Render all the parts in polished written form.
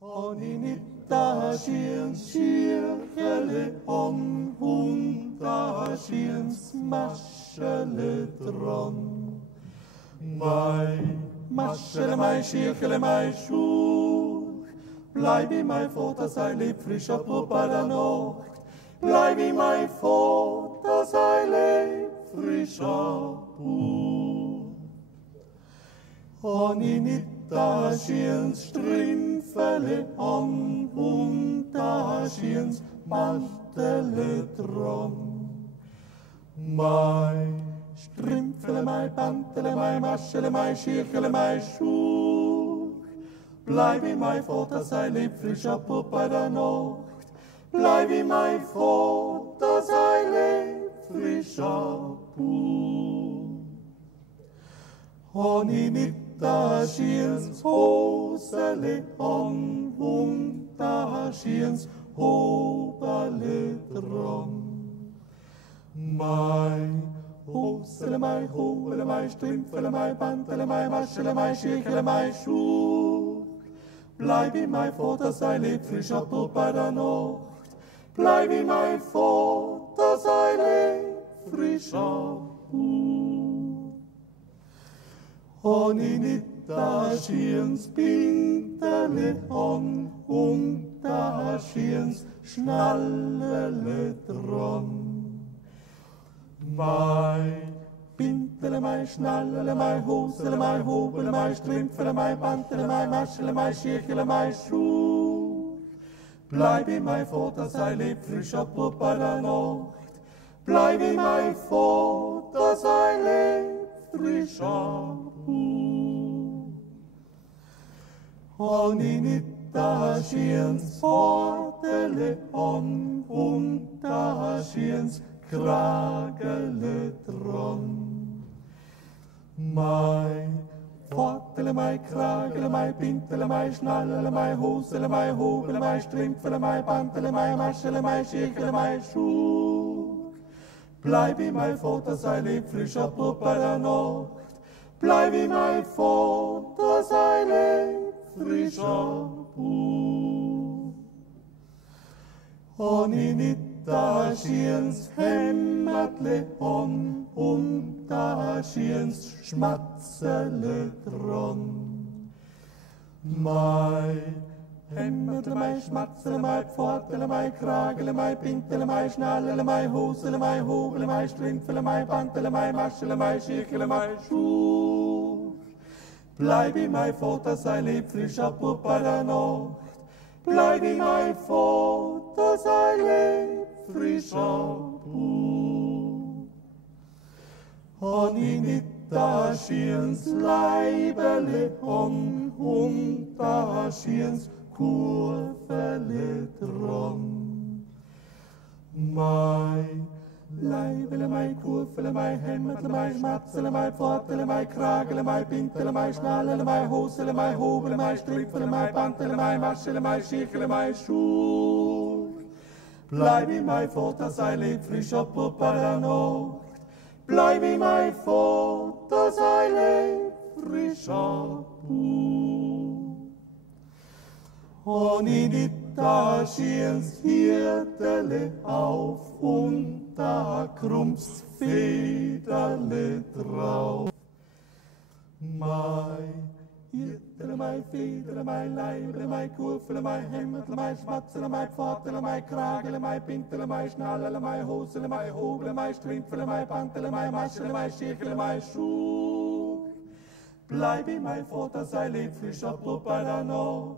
Und in da schiens Schirchele und da schiens Maschele dran. Maschele, Schirchele, Schuh, bleib wie mein Vater, sei lieb frischer Puppe der Nacht. Bleib wie mein Vater, sei lieb frischer Puppe. Und in da schiens Strümpfele an und da schiens Mantele dran. Mai Strümpfele, mai Pantele, mai Maschele, mai Schirchele, mai Schuh. Bleib wie mein Vater, sei lieb frischer Puppe der Nacht. Bleib wie mein Vater, sei lieb frischer Puppe. Und in da schiens Hosele an und da schiens Hobele dran. Mai Hosele, mai Hobele, mai Strümpfele, mai Pantele, mai Maschele, mai Schirchele, mai Schuh. Bleib wie mein Vater, sei lieb frischer Puppe der Nacht. Bleib wie mein Vater, sei lieb frischer Puppe. Und in da schiens Pintele an und da schiens Schnallele dran. Mai Pintele, mai Schnallele, mai Hosele, mai Hobele, mai Strümpfele, mai Pantele, mai Maschele, mai Schirchele, mai Schuh. Bleib wie mein Vater, sei lieb frischer Puppe der Nacht. Bleib wie mein Vater, sei lieb frischer Puppe. Und in da schiens Portele an und da schiens Kragele dran. Mai Portele, mai Kragele, mai Pintele, mai Schnallele, mai Hosele, mai Hobele, mai Strümpfele, mai Pantele, mai Maschele, mai Schirchele, mai Schuh. Bleib wie mein Vater, sei lieb frischer Puppe der Nacht. Bleib wie mein Vater, sei lieb frischer Puppe. Und in da schiens Hemmatle an und da schiens Schmatzele dran. Mai Hemmatle, mai Schmatzele, mai Pfortele, mai Kragele, mai Pintele, mai Schnallele, mai Hosele, mai Hobele, mai Strümpfele, mai Pantele, mai Maschele, mai Schirchele, mai Schuh. Bleib wie mein Vater, sei lieb frischer Puppe der Nacht. Bleib wie mein Vater, sei lieb frischer Puppe. Und in da schiens Leibele an und da schiens Kurvele dran. Mai Leibele, mai Kurvele, mai Hemmatle, mai Schmatzele, mai Pfortele, mai Kragele, mai Pintele, mai Schnallele, mai Hosele, mai Hobele, mai Strümpfele, mai Pantele, mai Maschele, mai Schirchele, mai Schuh. Bleib wie mein Vater, sei lieb frischer Puppe der Nacht. Bleib wie mein Vater, sei lieb frischer Puppe. Und in da schiens Hirtele auf und da krummt's Federle drauf. Mai Hirtele, mai Federle, mai Leibele, mai Kurvele, mai Hemmatle, mai Schmatzele, mai Pfortele, mai Kragele, mai Pintele, mai Schnallele, mai Hosele, mai Hobele, mai Strümpfele, mai Pantele, mai Maschele, mai Schirchele, mai Schuh. Bleib wie mein Vater, sei lieb frischer Puppe der Nacht.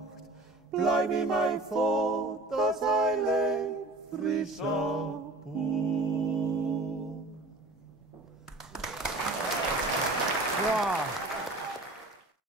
Bleib wie mein Vater, sei lieb frischer